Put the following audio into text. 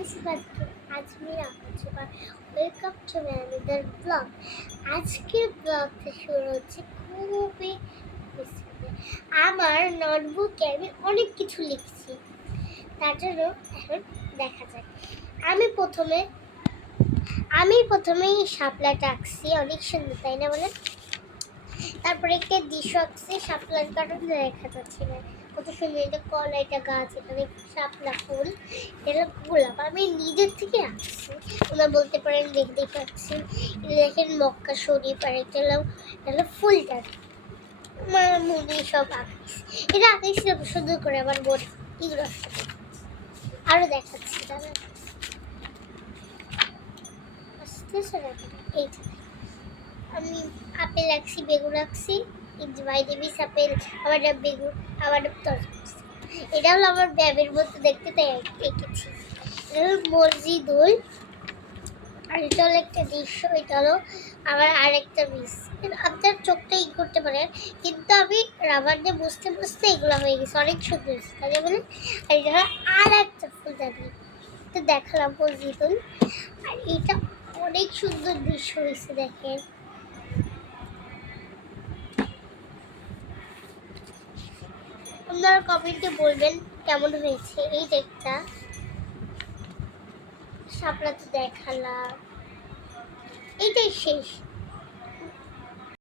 आज मेरा हो चुका welcome to my another blog. আজকের ব্লগটা শুরু হচ্ছে খুবই মিষ্টি। আমার নোটবুকে আমি অনেক কিছু লিখছি, তার জন্য এখন দেখা যায়। আমি প্রথমেই শাপলাটা আঁকছি, অনেক সুন্দর তাই না বলেন? তারপরে একটা দৃশ্য আঁকছি, শাপলার কারণে দেখা যাচ্ছে না কত সুন্দর। এটা কলা, এটা গাছ, এখানে শাপলা ফুল, এটা গোলাপ আমি নিজের থেকে আঁকছি। ওরা বলতে পারেন দেখে দেখে আঁকছি। এটা দেখেন মক্কা শরীফ, আর এটা হলো ফুলটা আমার মনে সব আঁকছি। এটা আঁকাইছিলাম সুন্দর করে আমার বোন। এগুলো আরো দেখাচ্ছি দাদা, আসতেছে না এই আমি আপেল আঁকছি, বেগুন আঁকছি, ভাইটামিন আপেল, আবার বেগুন, আবার তরকারি। এটা হলো আমার ব্যাবের মতো দেখতে, তাই এঁকেছি। এটা হলো মসজিদুল, আর এটা হলো একটা দৃশ্য। এটা হলো আবার আরেকটা মিস। আপনার চোখটা ই করতে পারেন, কিন্তু আমি রাবার দিয়ে বুঝতে বুঝতে এগুলো হয়ে গেছে, অনেক সুন্দর হয়েছে তাই বলে। আর এটা হলো আর একটা ফুলদানি, তো দেখালাম মসজিদুল। আর এটা অনেক সুন্দর দৃশ্য হয়েছে দেখেন। আপনারা কমেন্টে বলবেন কেমন হয়েছে। এই ডেকটা শাপলা তো দেখালাম, এইটাই শেষ।